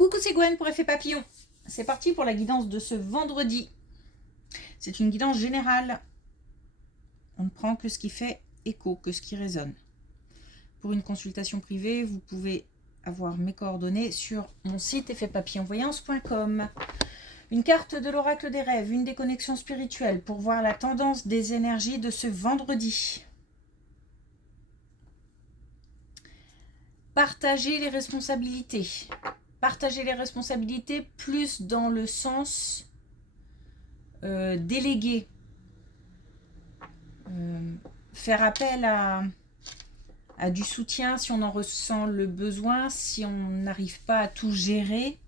Coucou, c'est Gwen pour Effet Papillon. C'est parti pour la guidance de ce vendredi. C'est une guidance générale. On ne prend que ce qui fait écho, que ce qui résonne. Pour une consultation privée, vous pouvez avoir mes coordonnées sur mon site effetpapillonvoyance.com. Une carte de l'oracle des rêves, une déconnexion spirituelle pour voir la tendance des énergies de ce vendredi. Partager les responsabilités. Partager les responsabilités plus dans le sens déléguer. Faire appel à du soutien si on en ressent le besoin, si on n'arrive pas à tout gérer.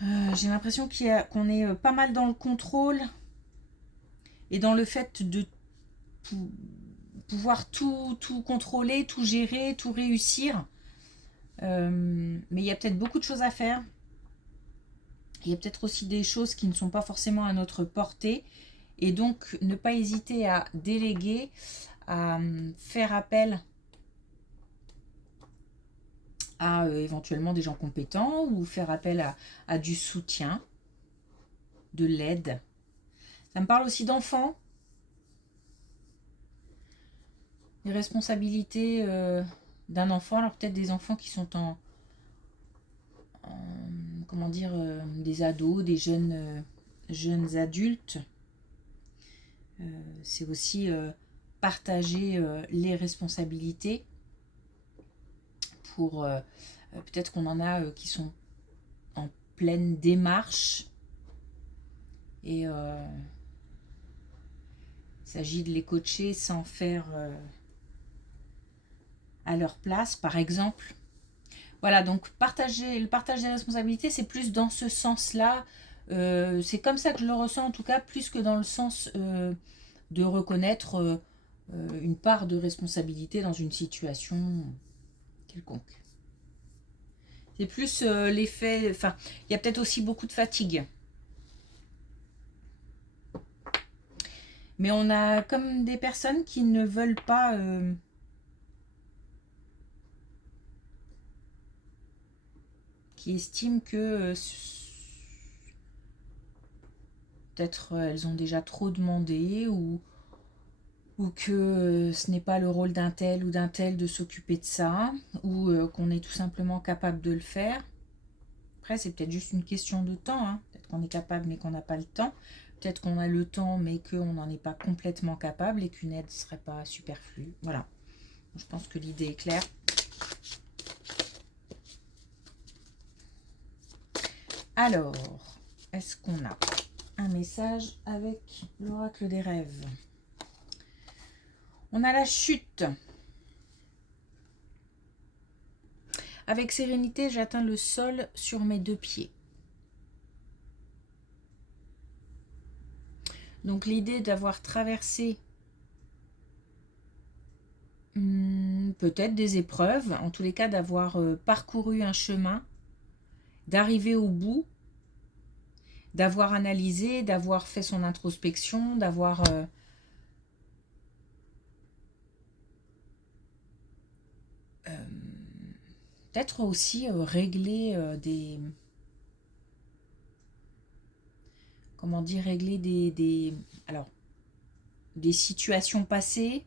J'ai l'impression qu'on est pas mal dans le contrôle et dans le fait de pouvoir tout contrôler, tout gérer, tout réussir. Mais il y a peut-être beaucoup de choses à faire. Il y a peut-être aussi des choses qui ne sont pas forcément à notre portée. Et donc, ne pas hésiter à déléguer, à faire appel à éventuellement des gens compétents ou faire appel à du soutien, de l'aide. Ça me parle aussi d'enfants. Les responsabilités d'un enfant. Alors peut-être des enfants qui sont comment dire, des ados, des jeunes adultes. C'est aussi partager les responsabilités pour peut-être qu'on en a qui sont en pleine démarche et il s'agit de les coacher sans faire à leur place, par exemple. Voilà, donc le partage des responsabilités, c'est plus dans ce sens-là. C'est comme ça que je le ressens, en tout cas, plus que dans le sens de reconnaître une part de responsabilité dans une situation quelconque. C'est plus l'effet... Enfin, il y a peut-être aussi beaucoup de fatigue. Mais on a comme des personnes qui ne veulent pas... qui estiment que peut-être elles ont déjà trop demandé ou que ce n'est pas le rôle d'un tel ou d'un tel de s'occuper de ça, ou qu'on est tout simplement capable de le faire. Après, c'est peut-être juste une question de temps. Hein. Peut-être qu'on est capable mais qu'on n'a pas le temps. Peut-être qu'on a le temps mais qu'on n'en est pas complètement capable et qu'une aide ne serait pas superflue. Voilà. Je pense que l'idée est claire. Alors, est-ce qu'on a un message avec l'oracle des rêves? On a la chute. Avec sérénité, j'atteins le sol sur mes deux pieds. Donc l'idée d'avoir traversé peut-être des épreuves, en tous les cas d'avoir parcouru un chemin, d'arriver au bout, d'avoir analysé, d'avoir fait son introspection, d'avoir peut-être aussi régler des... Comment dire, régler alors, des situations passées,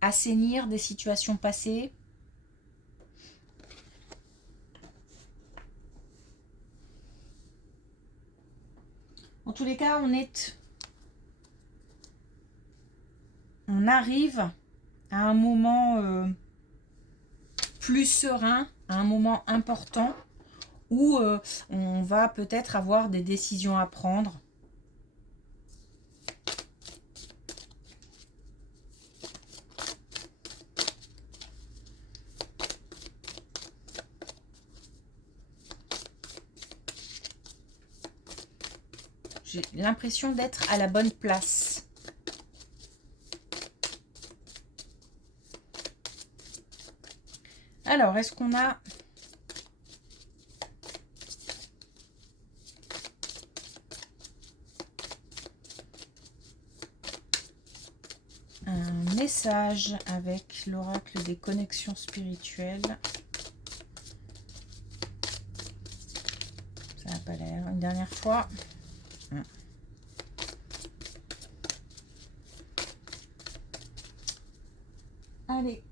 assainir des situations passées. En tous les cas, on arrive à un moment plus serein, à un moment important où on va peut-être avoir des décisions à prendre. J'ai l'impression d'être à la bonne place. Alors, est-ce qu'on a message avec l'oracle des connexions spirituelles. Ça n'a pas l'air. Une dernière fois. Allez.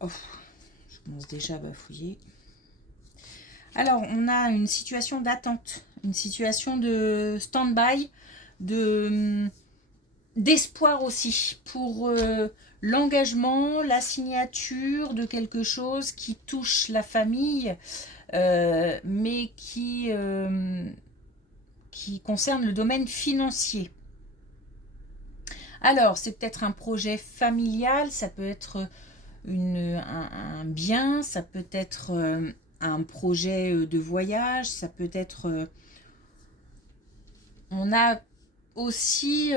Oh, je commence déjà à bafouiller. Alors, on a une situation d'attente, une situation de stand-by, d'espoir aussi pour l'engagement, la signature de quelque chose qui touche la famille, mais qui concerne le domaine financier. Alors, c'est peut-être un projet familial, ça peut être un bien, ça peut être un projet de voyage, ça peut être... on a aussi...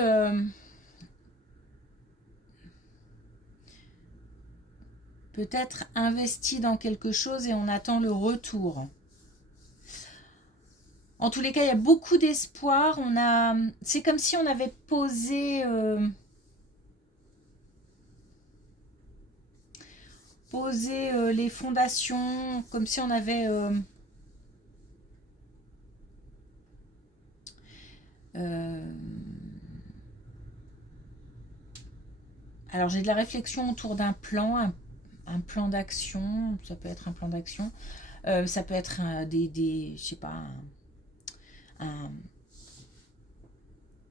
peut-être investi dans quelque chose et on attend le retour. En tous les cas, il y a beaucoup d'espoir. C'est comme si on avait posé... les fondations, comme si on avait alors j'ai de la réflexion autour d'un plan, un plan d'action, ça peut être un plan d'action, ça peut être je sais pas,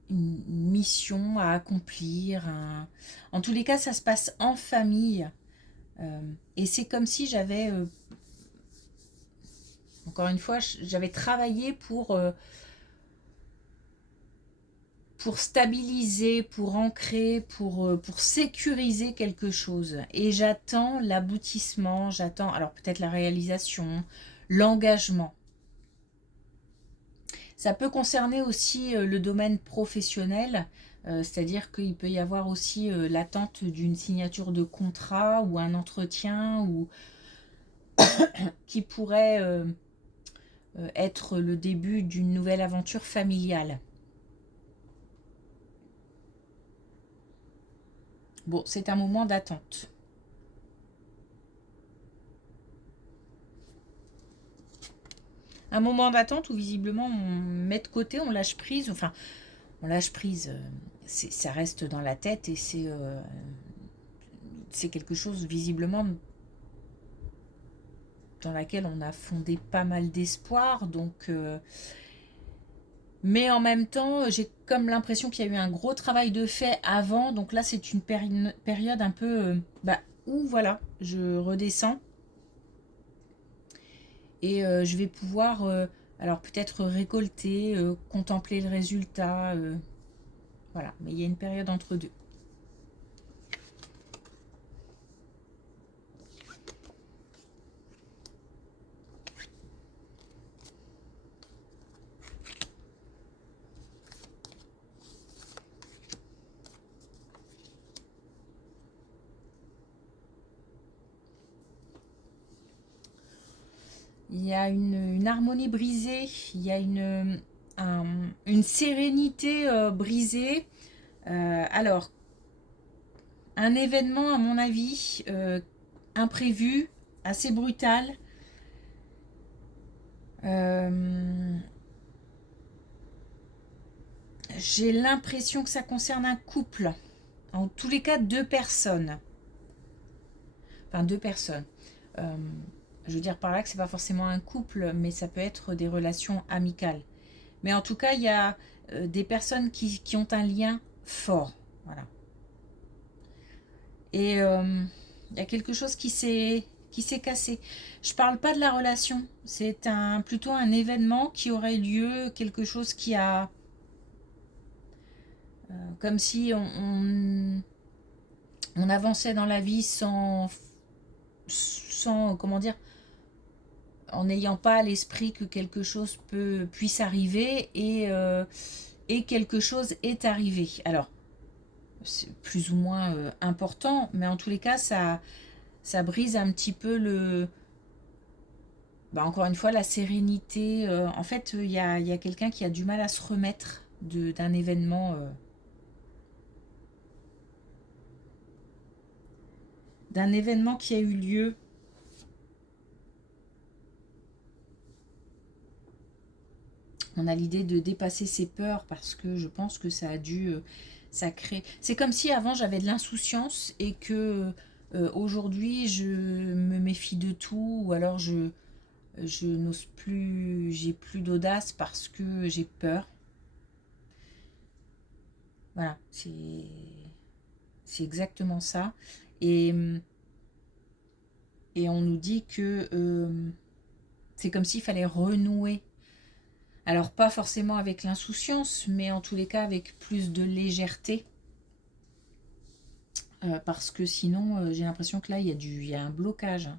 une mission à accomplir. En tous les cas, ça se passe en famille. Et c'est comme si j'avais, encore une fois, j'avais travaillé pour stabiliser, pour ancrer, pour sécuriser quelque chose. Et j'attends l'aboutissement, j'attends alors peut-être la réalisation, l'engagement. Ça peut concerner aussi le domaine professionnel, c'est-à-dire qu'il peut y avoir aussi l'attente d'une signature de contrat ou un entretien ou qui pourrait être le début d'une nouvelle aventure familiale. Bon, c'est un moment d'attente. Un moment d'attente où visiblement on met de côté, on lâche prise. Enfin, on lâche prise, ça reste dans la tête et c'est quelque chose visiblement dans laquelle on a fondé pas mal d'espoir. Donc, mais en même temps, j'ai comme l'impression qu'il y a eu un gros travail de fait avant. Donc là, c'est une période un peu où voilà, je redescends. Et je vais pouvoir, alors peut-être récolter, contempler le résultat. Voilà, mais il y a une période entre deux. Il y a une harmonie brisée, il y a une sérénité brisée. Alors, un événement, à mon avis, imprévu, assez brutal. J'ai l'impression que ça concerne un couple. En tous les cas, deux personnes. Enfin, deux personnes. Je veux dire par là que c'est pas forcément un couple, mais ça peut être des relations amicales. Mais en tout cas, il y a des personnes qui ont un lien fort. Voilà. Et il y a quelque chose qui s'est cassé. Je parle pas de la relation. C'est plutôt un événement qui aurait lieu, quelque chose qui a... comme si on avançait dans la vie sans comment dire, en n'ayant pas à l'esprit que quelque chose puisse arriver et et quelque chose est arrivé. Alors, c'est plus ou moins important, mais en tous les cas, ça brise un petit peu encore une fois, la sérénité. En fait, il y a quelqu'un qui a du mal à se remettre d'un événement. D'un événement qui a eu lieu. On a l'idée de dépasser ses peurs parce que je pense que ça a dû... ça crée... C'est comme si avant j'avais de l'insouciance et que aujourd'hui je me méfie de tout, ou alors je n'ose plus, j'ai plus d'audace parce que j'ai peur. Voilà, c'est exactement ça. Et, et on nous dit que c'est comme s'il fallait renouer. Alors pas forcément avec l'insouciance, mais en tous les cas avec plus de légèreté. Parce que sinon, j'ai l'impression que là, il y a un blocage.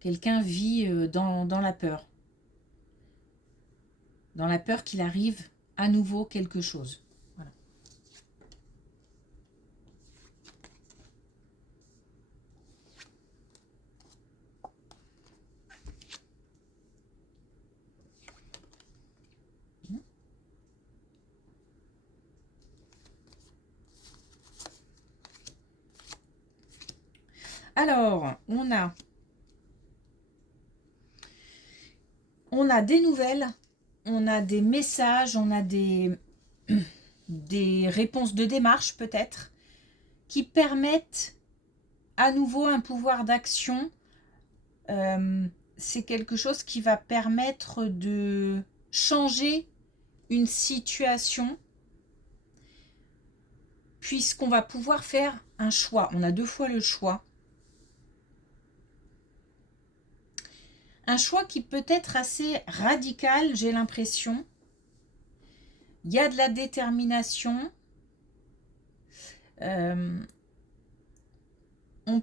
Quelqu'un vit dans la peur. Dans la peur qu'il arrive à nouveau quelque chose. Voilà. Alors, on a des nouvelles, on a des messages, on a des réponses de démarche peut-être, qui permettent à nouveau un pouvoir d'action. C'est quelque chose qui va permettre de changer une situation, puisqu'on va pouvoir faire un choix. On a 2 fois le choix. Un choix qui peut être assez radical, j'ai l'impression. Il y a de la détermination. On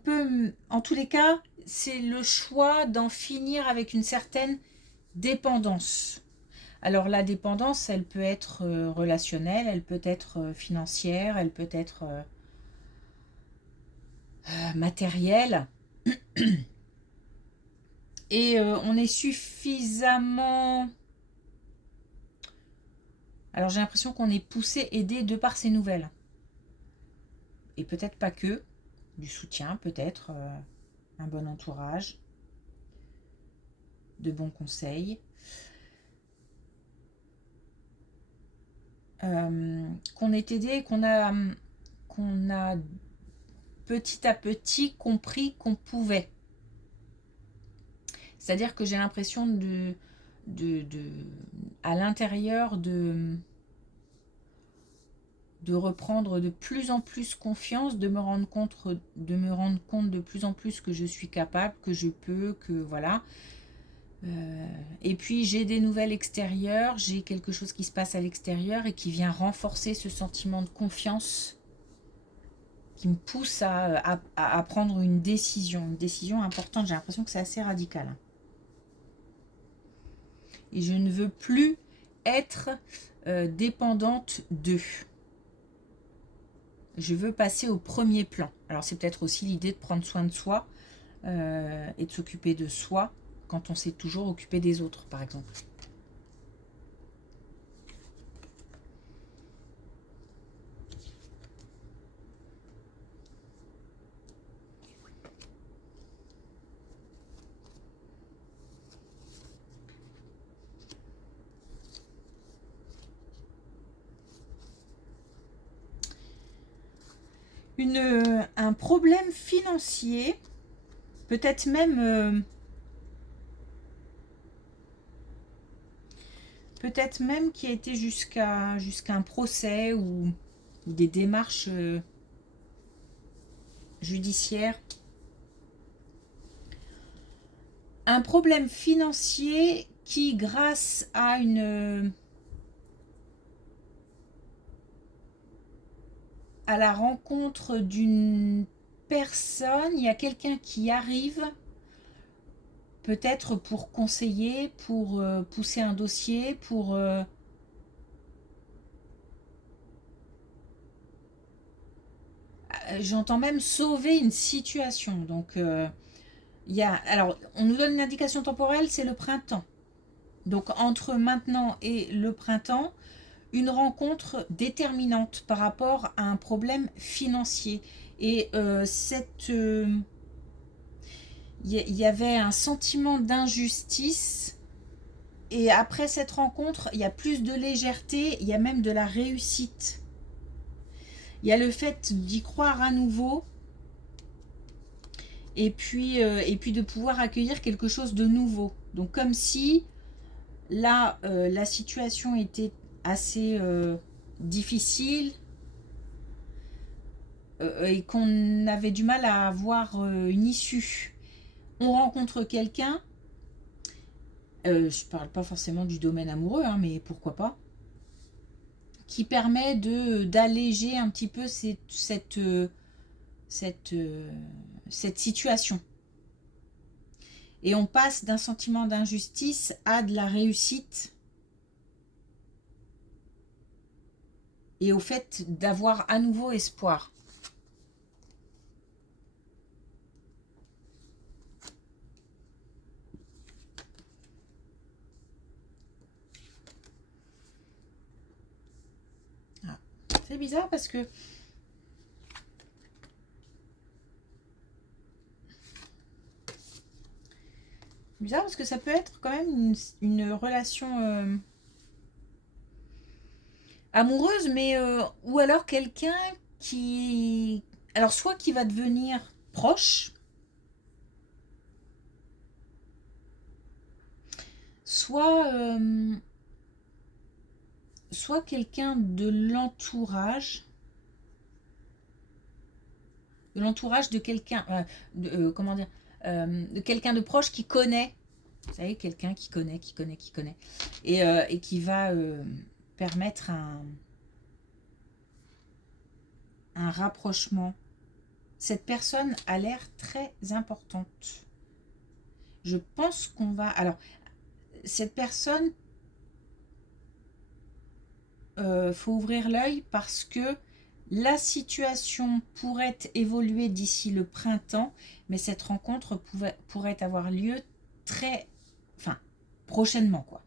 peut, en tous les cas, c'est le choix d'en finir avec une certaine dépendance. Alors la dépendance, elle peut être relationnelle, elle peut être financière, elle peut être matérielle. Et on est suffisamment... Alors j'ai l'impression qu'on est poussé, aidé de par ces nouvelles. Et peut-être pas que, du soutien, peut-être un bon entourage, de bons conseils. Qu'on est aidé, qu'on a petit à petit compris qu'on pouvait. C'est-à-dire que j'ai l'impression à l'intérieur de reprendre de plus en plus confiance, de me rendre compte de plus en plus que je suis capable, que je peux, que voilà. Et puis j'ai des nouvelles extérieures, j'ai quelque chose qui se passe à l'extérieur et qui vient renforcer ce sentiment de confiance, qui me pousse à prendre une décision importante. J'ai l'impression que c'est assez radical. Et je ne veux plus être dépendante d'eux. Je veux passer au premier plan. Alors c'est peut-être aussi l'idée de prendre soin de soi et de s'occuper de soi quand on s'est toujours occupé des autres, par exemple. Un problème financier, peut-être même qui a été jusqu'à un procès ou des démarches judiciaires. Un problème financier qui, grâce à la rencontre d'une personne, il y a quelqu'un qui arrive peut-être pour conseiller, pour pousser un dossier, pour... j'entends même sauver une situation. Donc, alors, on nous donne une indication temporelle, c'est le printemps. Donc, entre maintenant et le printemps, une rencontre déterminante par rapport à un problème financier. Et il y avait un sentiment d'injustice. Et après cette rencontre, il y a plus de légèreté, il y a même de la réussite. Il y a le fait d'y croire à nouveau. Et puis de pouvoir accueillir quelque chose de nouveau. Donc comme si là, la situation était assez difficile et qu'on avait du mal à avoir une issue. On rencontre quelqu'un, je parle pas forcément du domaine amoureux, hein, mais pourquoi pas, qui permet d'alléger un petit peu cette situation. Et on passe d'un sentiment d'injustice à de la réussite et au fait d'avoir à nouveau espoir. Ah, c'est bizarre parce que ça peut être quand même une relation amoureuse, mais ou alors quelqu'un qui... Alors soit qui va devenir proche, soit quelqu'un de l'entourage de quelqu'un, comment dire, de quelqu'un de proche qui connaît, vous savez, quelqu'un qui connaît, et qui va permettre un rapprochement. Cette personne a l'air très importante. Je pense qu'on va... Alors, cette personne, faut ouvrir l'œil parce que la situation pourrait évoluer d'ici le printemps, mais cette rencontre pourrait avoir lieu prochainement, quoi.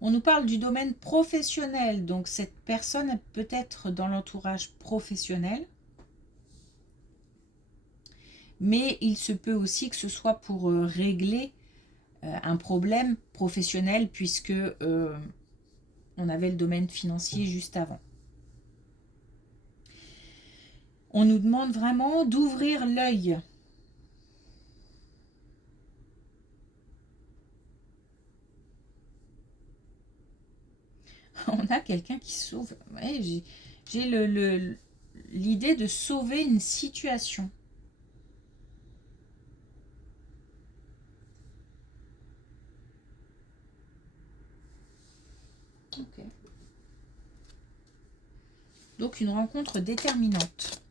On nous parle du domaine professionnel, donc cette personne peut être dans l'entourage professionnel, mais il se peut aussi que ce soit pour régler un problème professionnel, puisque on avait le domaine financier juste avant. On nous demande vraiment d'ouvrir l'œil. On a quelqu'un qui sauve. Ouais, j'ai l'idée de sauver une situation. Ok. Donc une rencontre déterminante.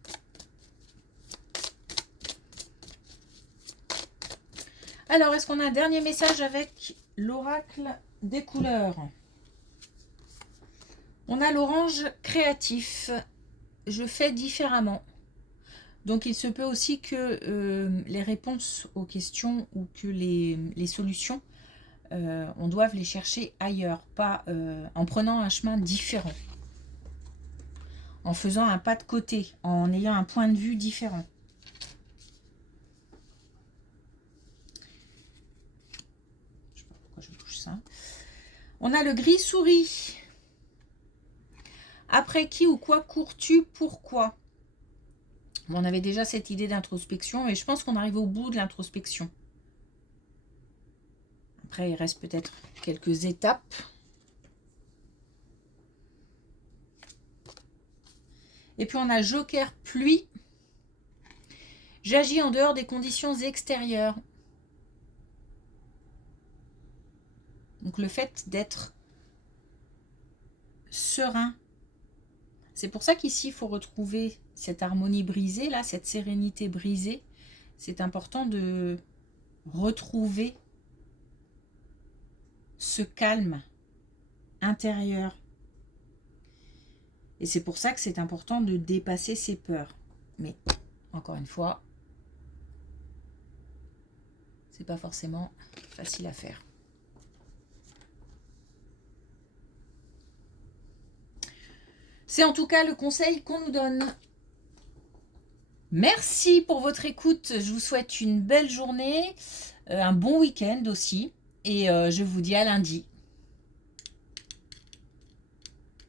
Alors, est-ce qu'on a un dernier message avec l'oracle des couleurs? On a l'orange créatif. Je fais différemment. Donc il se peut aussi que les réponses aux questions ou que les solutions, on doive les chercher ailleurs, pas en prenant un chemin différent, en faisant un pas de côté, en ayant un point de vue différent. Je sais pas pourquoi je touche ça. On a le gris souris. Après qui ou quoi cours-tu? Pourquoi? On avait déjà cette idée d'introspection et je pense qu'on arrive au bout de l'introspection. Après, il reste peut-être quelques étapes. Et puis on a Joker pluie. J'agis en dehors des conditions extérieures. Donc le fait d'être serein, C'est pour ça qu'ici, il faut retrouver cette harmonie brisée, là, cette sérénité brisée. C'est important de retrouver ce calme intérieur. Et c'est pour ça que c'est important de dépasser ses peurs. Mais, encore une fois, c'est pas forcément facile à faire. C'est en tout cas le conseil qu'on nous donne. Merci pour votre écoute. Je vous souhaite une belle journée, un bon week-end aussi. Et je vous dis à lundi